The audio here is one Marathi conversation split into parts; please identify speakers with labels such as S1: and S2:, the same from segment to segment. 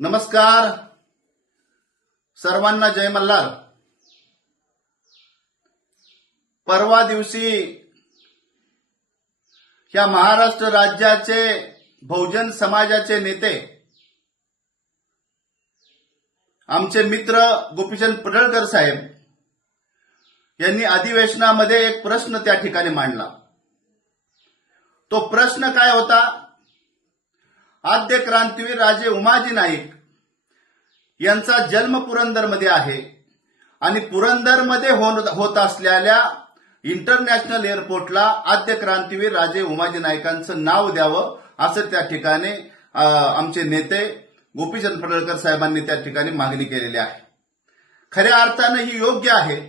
S1: नमस्कार. सर्वांना जय मल्हार. परवा दिवशी या महाराष्ट्र राज्याचे बहुजन समाजाचे नेते आमचे मित्र गोपीचंद पडळकर साहेब यांनी अधिवेशनामध्ये एक प्रश्न त्या ठिकाणी मांडला. तो प्रश्न काय होता? आद्य क्रांतीवीर राजे उमाजी नाईक यांचा जन्म पुरंदरमध्ये आहे. आणि पुरंदरमध्ये होत होत असलेल्या इंटरनॅशनल एअरपोर्टला आद्य क्रांतीवीर राजे उमाजी नाईकांचं नाव द्यावं असं त्या ठिकाणी आमचे नेते गोपीचंद पडळकर साहेबांनी त्या ठिकाणी मागणी केलेली आहे. खऱ्या अर्थानं ही योग्य आहे.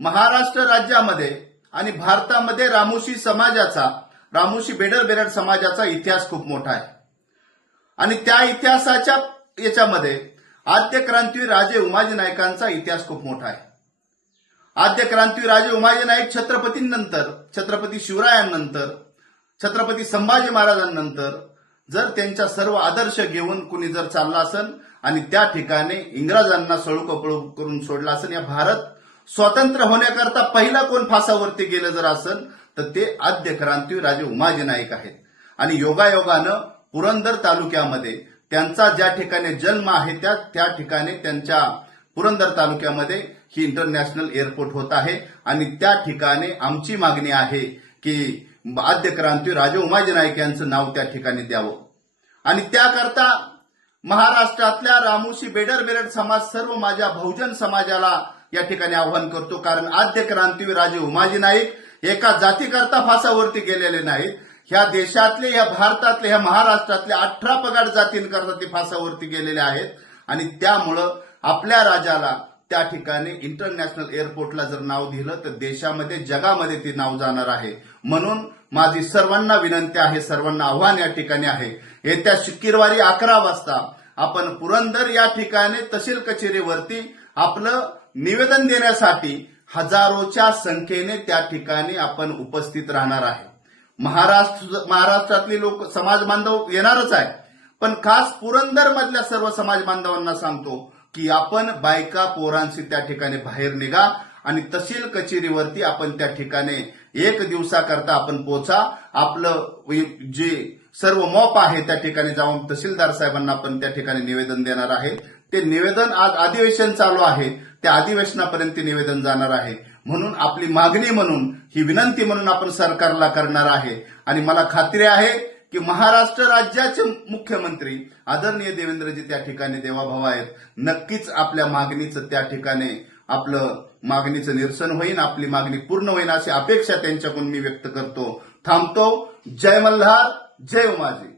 S1: महाराष्ट्र राज्यामध्ये आणि भारतामध्ये रामोशी समाजाचा रामोशी बेडर बेरड समाजाचा इतिहास खूप मोठा आहे. आणि त्या इतिहासाच्या याच्यामध्ये आद्य क्रांतीवीर राजे उमाजी नायकांचा इतिहास खूप मोठा आहे. आद्य क्रांतीवीर राजे उमाजी नाईक छत्रपतींनंतर छत्रपती शिवरायांनंतर छत्रपती संभाजी महाराजांनंतर जर त्यांच्या सर्व आदर्श घेऊन कुणी जर चालला असन आणि त्या ठिकाणी इंग्रजांना सळूकपळ करून सोडला असन या भारत स्वतंत्र होण्याकरता पहिला कोण फासावरती गेलं जर असन तर ते आद्य क्रांतीवीर राजे उमाजी नाईक आहेत. आणि योगायोगानं पुरंदर तालुक्यामध्ये त्यांचा ज्या ठिकाणी जन्म आहे त्या त्या ठिकाणी त्यांच्या पुरंदर तालुक्यामध्ये ही इंटरनॅशनल एअरपोर्ट होत आहे. आणि त्या ठिकाणी आमची मागणी आहे की आद्य क्रांती राजे उमाजी नाईक यांचं नाव त्या ठिकाणी द्यावं. आणि त्याकरता महाराष्ट्रातल्या रामोशी बेडर बेरड समाज सर्व माझ्या बहुजन समाजाला या ठिकाणी आव्हान करतो. कारण आद्य क्रांतीवीर राजे उमाजी नाईक एका जातीकरता फासावरती गेलेले नाहीत. ह्या देशातले या भारतातले ह्या महाराष्ट्रातले अठरा पगार जातींकरता ते फासावरती गेलेले आहेत. आणि त्यामुळं आपल्या राजाला त्या ठिकाणी इंटरनॅशनल एअरपोर्टला जर नाव दिलं तर देशामध्ये जगामध्ये ते नाव जाणार आहे. म्हणून माझी सर्वांना विनंती आहे सर्वांना आव्हान या ठिकाणी आहे. येत्या शुक्रवारी अकरा वाजता आपण पुरंदर या ठिकाणी तहसील कचेरीवरती आपलं निवेदन देण्यासाठी हजारोच्या संख्येने त्या ठिकाणी आपण उपस्थित राहणार आहे. महाराष्ट्र महाराष्ट्रातले लोक समाज बांधव येणारच आहे. पण खास पुरंदर मधल्या सर्व समाज बांधवांना सांगतो की आपण बायका पोरांशी त्या ठिकाणी बाहेर निघा आणि तहसील कचेरीवरती आपण त्या ठिकाणी एक दिवसाकरता आपण पोचा. आपलं जे सर्व मॉप आहे त्या ठिकाणी जाऊन तहसीलदार साहेबांना आपण त्या ठिकाणी निवेदन देणार आहे. ते निवेदन आज अधिवेशन चालू आहे. त्या अधिवेशनापर्यंत निवेदन जाणार आहे. म्हणून आपली मागणी म्हणून ही विनंती म्हणून आपण सरकारला करणार आहे. आणि मला खात्री आहे की महाराष्ट्र राज्याचे मुख्यमंत्री आदरणीय देवेंद्रजी त्या ठिकाणी देवाभाव आहेत. नक्कीच आपल्या मागणीचं त्या ठिकाणी आपलं मागणीचं निरसन होईल आपली मागणी पूर्ण होईल अशी अपेक्षा त्यांच्याकडून मी व्यक्त करतो. थांबतो. जय मल्हार जय उमाजी.